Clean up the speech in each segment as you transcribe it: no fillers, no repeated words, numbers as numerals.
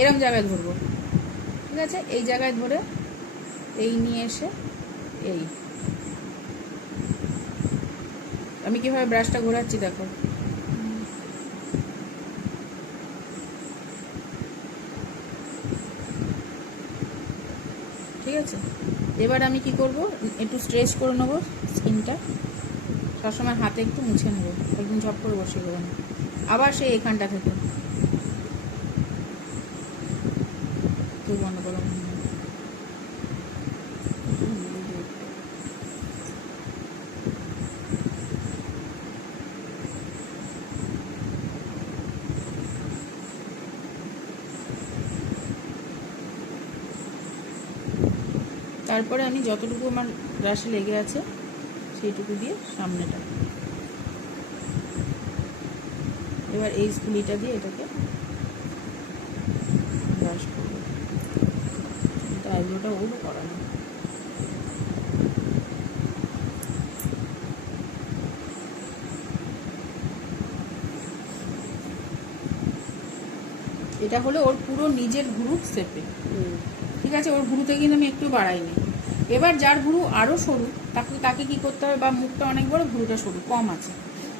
এরম জায়গায় ধরবো, ঠিক আছে? এই জায়গায় ধরে এই নিয়ে এসে এই, আমি কিভাবে ব্রাশটা ঘোরাচ্ছি দেখো। ঠিক আছে, এবার আমি কি করব, একটু স্ট্রেচ করে নেবো স্কিনটা। সবসময় হাতে একটু মুছে নেবো, একদম ঝপ করে বসিয়ে দেবো না। আবার সেই এখানটা থেকে তুই বন্ধ করো। তারপরে আমি যতটুকু আমার ব্রাশে লেগে আছে সেইটুকু দিয়ে সামনেটা, এবার এই স্পুলিটা দিয়ে এটাকে ব্রাশ করবো। এটা আইব্রোটা ওগুলো করানো। এটা হলো ওর পুরো নিজের ভুরু শেপে, ঠিক আছে? ওর ভুরুতে কিন্তু আমি একটু বাড়াইনি। এবার যার ভুরু আরও সরু তাকে কি করতে হবে, বা মুখটা অনেক বড় ভুরুটা সরু কম আছে,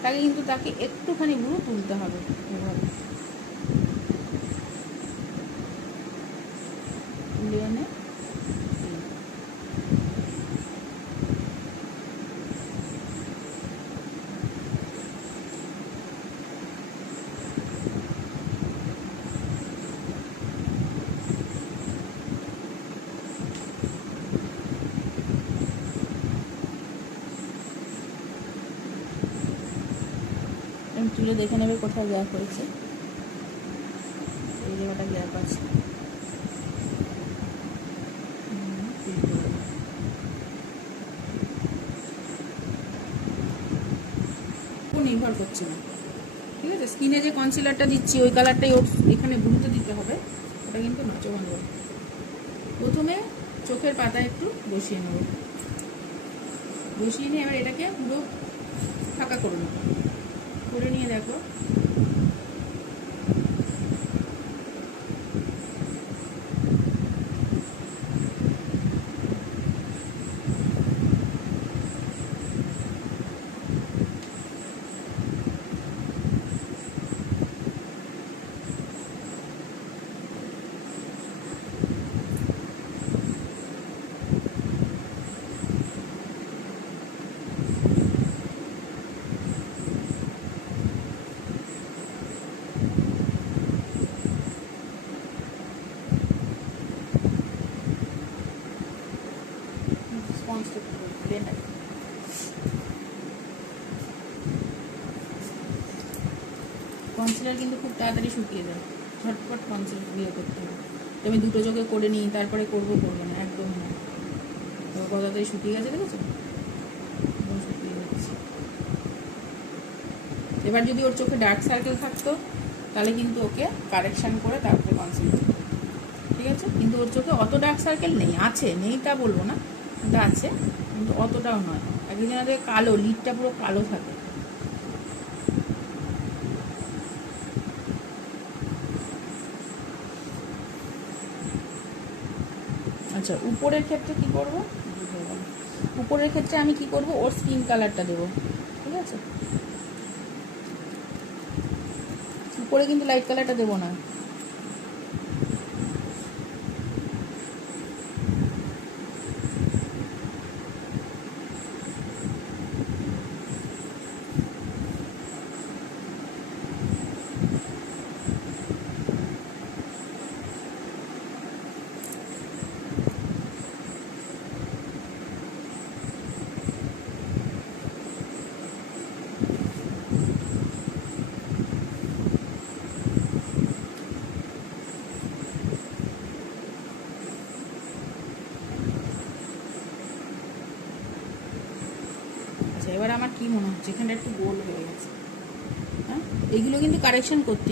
তাকে কিন্তু তাকে একটুখানি ভুরু তুলতে হবে এভাবে তুলে এনে তুলে দেখে নেবে কোথায় গ্যাপ হয়েছে। এই জায়গাটা গ্যাপ আছে, নির্ভর করছে না, ঠিক আছে? স্কিনে যে কনসিলারটা দিচ্ছি ওই কালারটাই ওর এখানে ভুরুতে দিতে হবে, ওটা কিন্তু না। চোখ বন্ধ। প্রথমে চোখের পাতায় একটু বসিয়ে নেব, বসিয়ে নিয়ে এবার এটাকে পুরো ফাঁকা করে নেব, করে নিয়ে দেখো কনসিলার কিন্তু খুব তাড়াতাড়ি শুকিয়ে যায়, ঝটপট কনসিলার দিয়ে করতে হবে। আমি দুটো চোখে করে নিই তারপরে করবো না, একদম না। কত তাড়াতাড়ি শুকিয়ে গেছে দেখেছো, শুকিয়ে যাচ্ছে। এবার যদি ওর চোখে ডার্ক সার্কেল থাকতো তাহলে কিন্তু ওকে কারেকশান করে তারপরে কনসিলার, ঠিক আছে? কিন্তু ওর চোখে অত ডার্ক সার্কেল নেই, আছে, নেই তা বলবো না, কিন্তু আছে, কিন্তু অতটাও নয়। একজনের কালো, লিডটা পুরো কালো থাকে। আচ্ছা, উপরের ক্ষেত্রে কি করব, উপরের ক্ষেত্রে আমি কি করব, ওর স্কিন কালারটা দেবো, ঠিক আছে? উপরে কিন্তু লাইট কালারটা দেবো না। এবার আমার কি মনে হচ্ছে এখানটা একটু গোল হয়ে গেছে, হ্যাঁ? এগুলো কিন্তু কারেকশন করতে